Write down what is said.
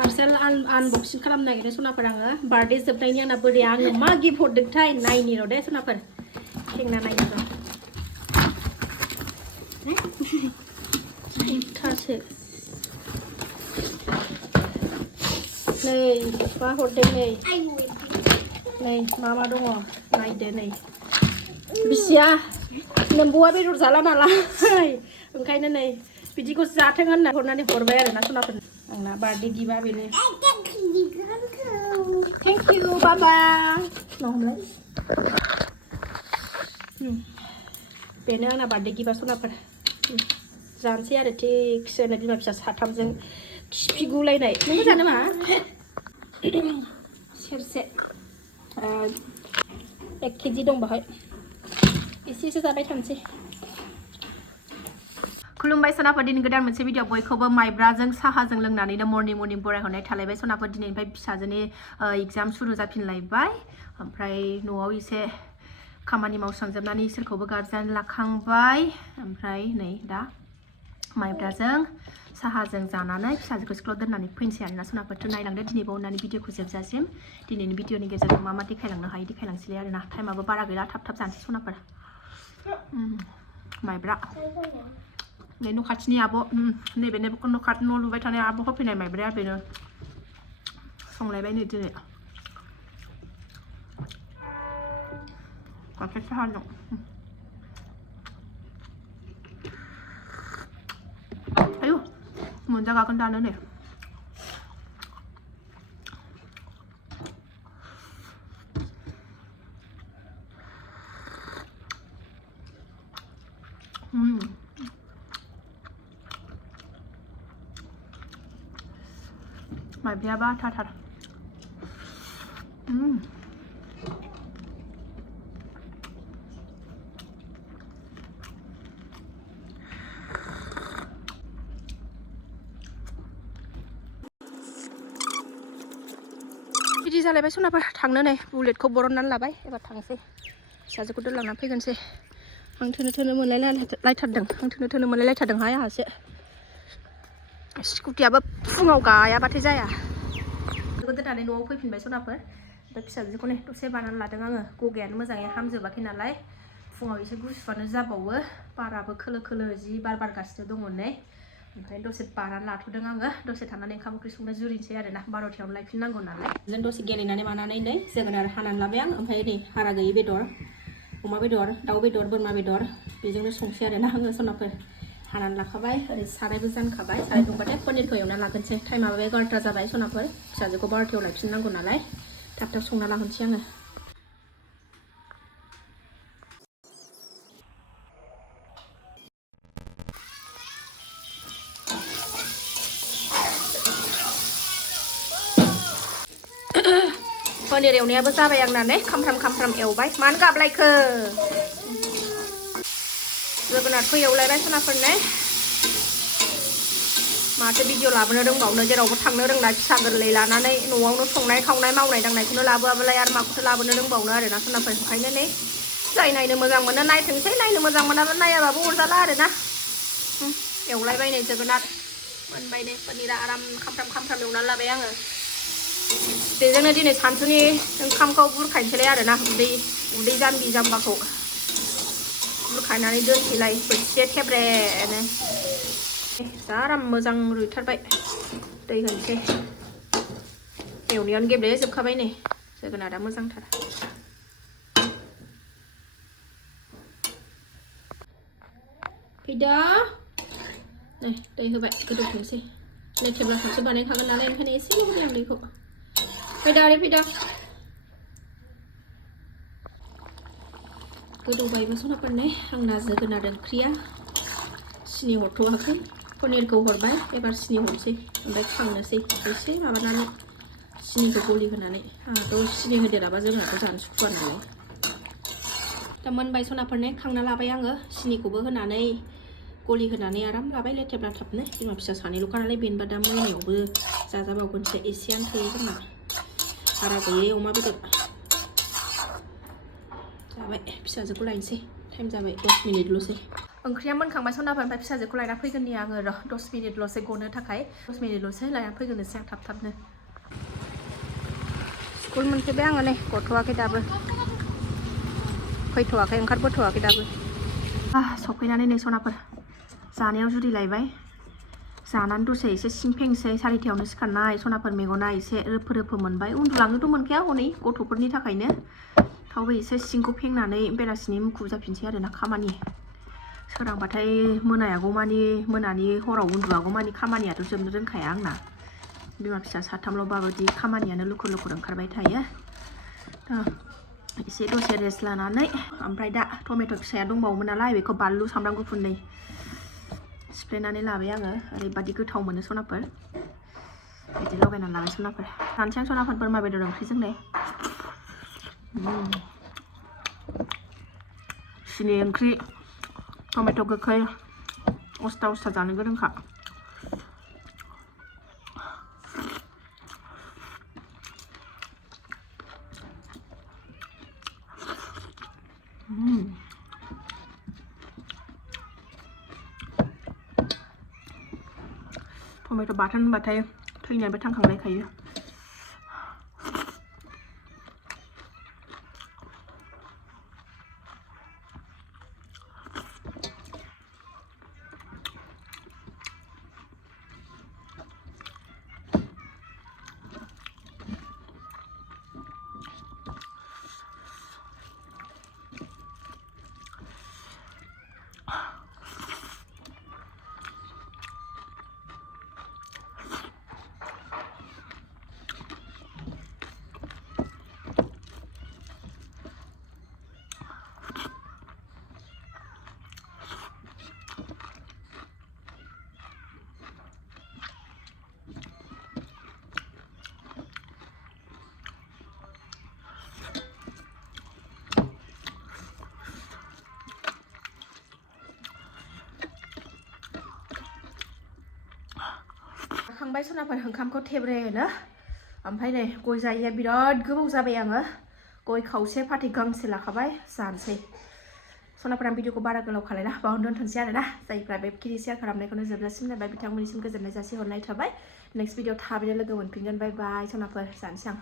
parcel unboxing खालामनो नागिरदों सनाफोर आङो बार्थडे जोबनायनि आंना बोरै आंनो मा गिफ्ट हरदोंथाय नायनि र' दे सनाफोर खेंना नायनि र' थासो नै मा हरदों नै मा दङ नायदो नै बिसिया नोम्बुआ बेदर जाला नालाय ओंखायनो नै बिदिखौ जाथों होनना हरनानै हरबाय आरोना सनाफोर आंना बार्थडे गिफ्टआ बेनो थेंक इउ बाबा नहमलाय बेनो आंना बार्थडे गिफ्टआ सनाफोर जानोसै आरो थिगसे बिमा फिसा साथामजों खिफिगुलायनाय नोंबो जानो मा सेरसे 1 केजि दं बाहाय एसे जाबाय थानोसै खुलुमबाय सनाफोर दिनै गोदान मोनसे भिडिअ बयखौबो माइब्राजों साहाजों लोंनानैनो मर्निं बरायहरनाय थालायबाय सनाफोर दिनैनिफ्राय फिसाजोनि एग्जाम सुरु जाफिनलायबाय ओमफ्राय न'आव एसे खामानि मावस्रांजोबनानै इसोरखौबो गाबज्रिनानै लाखांबाय ओमफ्राय नै दा माइब्राजों साहाजों जानानै फिसाजोखौ स्कुलाव दोननानै फैनोसै आरोना सनाफोरथ' नायलांदो दिनैबो अननानै भिडिअखौ जोबजासिम दिनैनि भिडिअनि गेजेरजों मा देखायलांनो हायो देखायलांसैलाय आरोना टाइमाबो बारा गैला थाब जानोसै सनाफोर माइब्रा नै न' खाथिनि आब' नैबे न' खाथि न' लुबाय थानाय आब' होफैनाय माइब्राया बेनो संलायबाय नै दिनै गाइखेर साहाजों आयु मोनजागागोन दानो नै माइब्रायाबा आथाथार बिदि जालायबाय सनाफोर थांनो नै बुलेटखौ बरननानै लाबाय एबार थांसै फिसाजोखौ दोनलांनानै फैगोनसै आं थोनो मोनलायलायथारदों हाय आंहासो स्कुटियाबो फुङाव गायाबाथाय जाया दोननानै न'आव फैफिनबाय सनाफोर ओमफ्राय फिसाजोखौनो दसे बानानै लादों आङो गगायानो मोजाङै हामजोबाखै नालाय फुङाव एसे गुसुआनो जाबावो बाराबो खोलो जि बार बारगासिनो दङ नै ओमफ्राय दसे बानानै लाथ'दों आङो दसे थानानै ओंखाम ओंख्रि संनो जुरिनोसै आरोना 12थायावनो लायफिननांगौ नालाय जों दसे गेलेनानै मानानै नै जोगोनार हानानै लाबाय आं ओमफ्राय नै हारा गैयै बेदर अमा बेदर दाउ बेदर बोरमा बेदर बेजोंनो संसै आरोना आङो सनाफोर हानानै लाखाबाय ओरै सारायबो जानखाबाय साराय दुंबाथाय पनिरखौ एवना लागोनसै टाइमाबो 11ता जाबाय सनाफोर फिसाजोखौ 12थायाव लायफिननांगौ नालाय थाब संना लाहोनोसै आङो पनिर एवनायाबो जाबाय आंना नै खामफ्राम एवबाय मानो गाबलायखो जोगोनारखौ एवलायबाय सनाफोरनो माथो भिडिअ लाबोनो रोंबावनो जेरावबो थांनो रोंला फिसा गोरलै लानानै न'आवनो संनाय खावनाय मावनाय दांनायखौनो लाबोआबालाय आरो माखौथो लाबोनो रोंबावनो आरोना सनाफोर ओंखायनो नै जाय नायनो मोजां मोनो नायथोंसै नायनो मोजां मोनाबा नायाबाबो अरजाला आरोना एवलायबाय नै जोगोनार मोनबाय नै पनिरा आराम खामफ्राम एवनानै लाबाय आङो बेजोंनो दिनै सानसुनि ओंखामखौ बुरखायनोसैलाय आरोना उदै जाम्बाखौ बुरखायनानै दोनसैलाय बोथिसे थेब्रेनो जा आराम मोजां रुइथारबाय दै होनोसै एवनायावनो गेब्लेजोबखाबाय नै जोगोनारा मोजांथार फैदा नै दै होबाय गोदौथोंसै नै थेब्लाखौसो बानायखागोन नालाय ओंखायनो एसेल' होबाय आं दैखौ फैदा गोदौबायबो सनाफोर नै आंना जोगोनार ओंख्रिया सिनि हरथ'वाखै पनिरखौ हरबाय एबार सिनि हरसै ओमफ्राय खांनोसै एसे माबानानै सिनिखौ गलि होनानै आंहाथ' सिनि होदेराबा जोगोनारखौ जानो सुखुवा नालाय दा मोनबाय सनाफोरनो खांना लाबाय आङो सिनिखौबो होनानै गलि होनानै आराम लाबाय लेथेब्ला थाबनो बिमा फिसा सानैल'खा नालाय बेनोबा दा मोनायावबो जाजाबावगोनसो एसेयानो थोयो जोंना हारा गैयै अमा बेदर जाबाय फिसाजोखौ लायनोसै टाइम जाबाय 10 मिनिटल'सै ओंख्रिया मोनखांबाय सनाफोर ओमफ्राय फिसाजोखौ लायना फैगोननि आङो र' 10 मिनिटल'सो गनो थाखाय 10 मिनिटल'सो लायना फैगोननोसै आं थाब-थाबनो स्कुल मोनफैबाय आङो नै गथ'वाखै दाबो फैथ'वाखै ओंखारबोथ'वाखै दाबो सफैनानै नै सनाफोर जानायाव जुरिलायबाय जानानै दसे एसे सिं फेंसै 4थायावनो सिखारनाय सनाफोर मेगना एसे रोफो मोनबाय उन्दुलांनोथ' मोनखाया हनै गथ'फोरनि थाखायनो थावबो एसे सिंखौ फेंनानै बेलासिनि मुखुब जाफिनसै आरोना खामानि सोरांबाथाय मोनानि हराव उन्दुआगौमानि खामानियाथ' जोबनो रोंखाया आंना बिमा फिसा साथामल'बाबोदि खामानियानो लुखुर ओंखारबाय थायो एसे दसे रेस्ट लानानै ओमफ्राय दा टमेट' फिसाया दंबावोमोन नालाय बेखौ बानलु सामब्राम गुफुरनै सिफ्लेनानै लाबाय आङो ओरैबादि गोथाव मोनो सनाफोर बिदि लगायनानै लाबाय सनाफोर जानोसै आं सनाफोर बोरमा बेदर ओंख्रिजोंलाय सिनि ओंख्रि टमेट' गोखै अस्था जानो गोरोंखा टमेट' बाथोन होनबाथाय थैनायबो थांखांलायखायो खांबाय सनाफोर ओंखामखौ थेब्रेनो ओमफ्राय नै गय जायैया बिराद गोबाव जाबाय आङो गय खावसे फाथै गांसे लाखाबाय जानोसै सनाफोर आं भिडिअखौ बारा गोलाव खालायला बावनो दोनथ'नोसै आरोना जायफ्रा बेखिनि शेयार खालामनायखौनो जोबजासिम नायबाय बिथांमोननिसिम गोजोननाय जासिहरनाय थाबाय नेक्स्ट भिडिअ थाबैनो लोगो मोनफिनगोन बाय बाय सनाफोर जानोसै आं